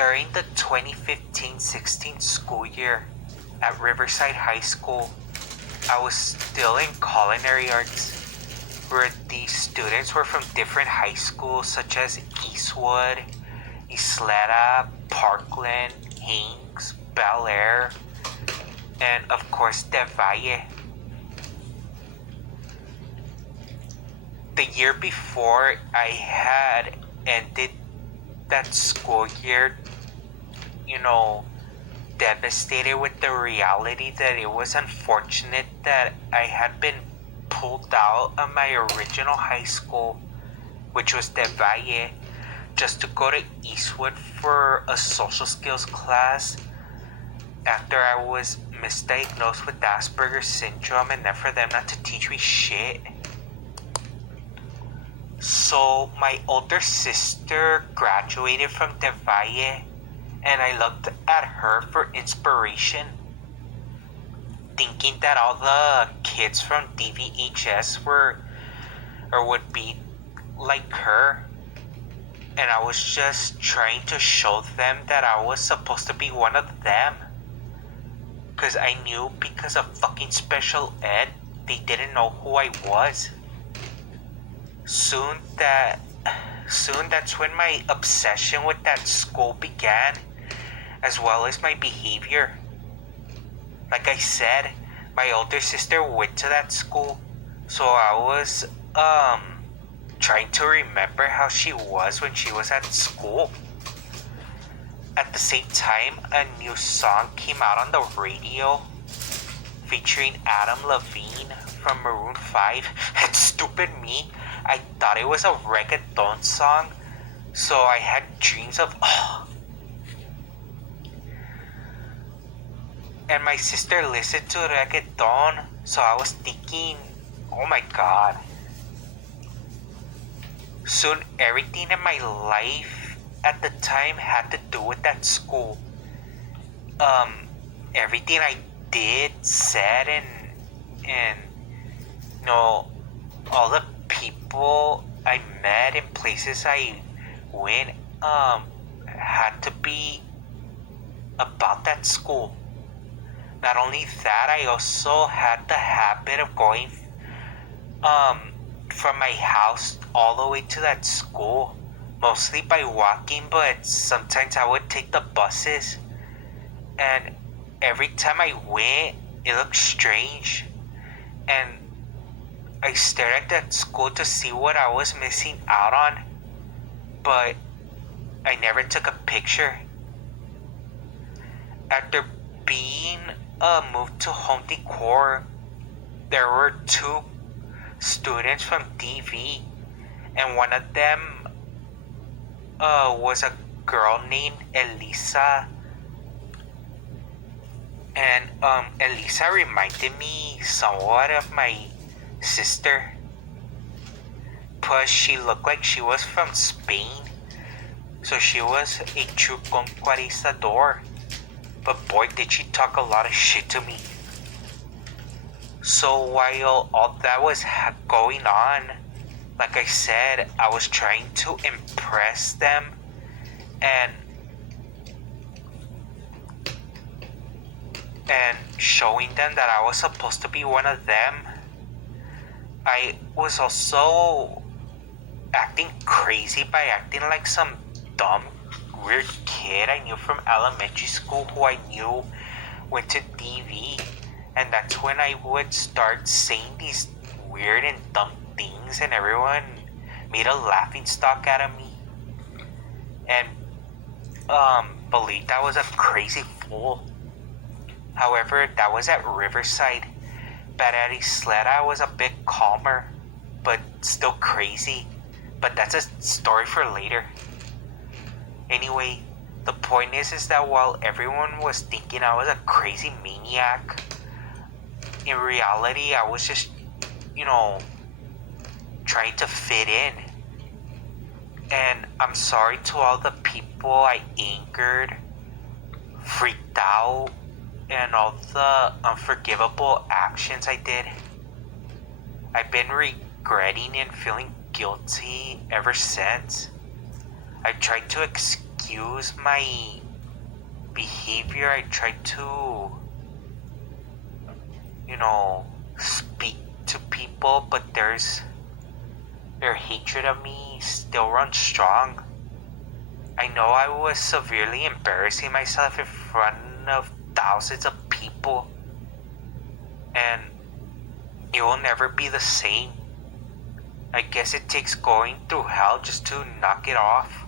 During the 2015-16 school year at Riverside High School, I was still in culinary arts, where these students were from different high schools such as Eastwood, Isleta, Parkland, Haynes, Bel Air, and of course Del Valle. The year before I had ended that school year, devastated with the reality that it was unfortunate that I had been pulled out of my original high school, which was Del Valle, just to go to Eastwood for a social skills class after I was misdiagnosed with Asperger's syndrome, and then for them not to teach me shit. So my older sister graduated from Del Valle, and I looked at her for inspiration, thinking that all the kids from DVHS would be like her, and I was just trying to show them that I was supposed to be one of them, because I knew because of fucking special ed, they didn't know who I was. Soon that's when my obsession with that school began, as well as my behavior. Like I said, my older sister went to that school, so I was trying to remember how she was when she was at school. At the same time, a new song came out on the radio featuring Adam Levine from Maroon 5, and stupid me, I thought it was a reggaeton song, so I had dreams of and my sister listened to reggaeton, so I was thinking, oh my god. Soon everything in my life at the time had to do with that school. Everything I did, said, and all the people I met and places I went had to be about that school. Not only that, I also had the habit of going from my house all the way to that school, mostly by walking, but sometimes I would take the buses. And every time I went, it looked strange, and I stared at that school to see what I was missing out on, but I never took a picture. After being moved to home decor, there were two students from DV, and one of them was a girl named Elisa. And Elisa reminded me somewhat of my sister, plus she looked like she was from Spain, so she was a true conquistador. But boy, did she talk a lot of shit to me. So while all that was going on, like I said, I was trying to impress them and showing them that I was supposed to be one of them. I was also acting crazy by acting like some dumb, weird kid I knew from elementary school who I knew went to DV. And that's when I would start saying these weird and dumb things, and everyone made a laughing stock out of me and believed I was a crazy fool. However, that was at Riverside, but at Isleta I was a bit calmer, but still crazy. But that's a story for later. Anyway, the point is that while everyone was thinking I was a crazy maniac, in reality I was just, trying to fit in. And I'm sorry to all the people I angered, freaked out, and all the unforgivable actions I did. I've been regretting and feeling guilty ever since. I tried to excuse my behavior. I tried to, speak to people, but their hatred of me still runs strong. I know I was severely embarrassing myself in front of thousands of people, and it will never be the same. I guess it takes going through hell just to knock it off.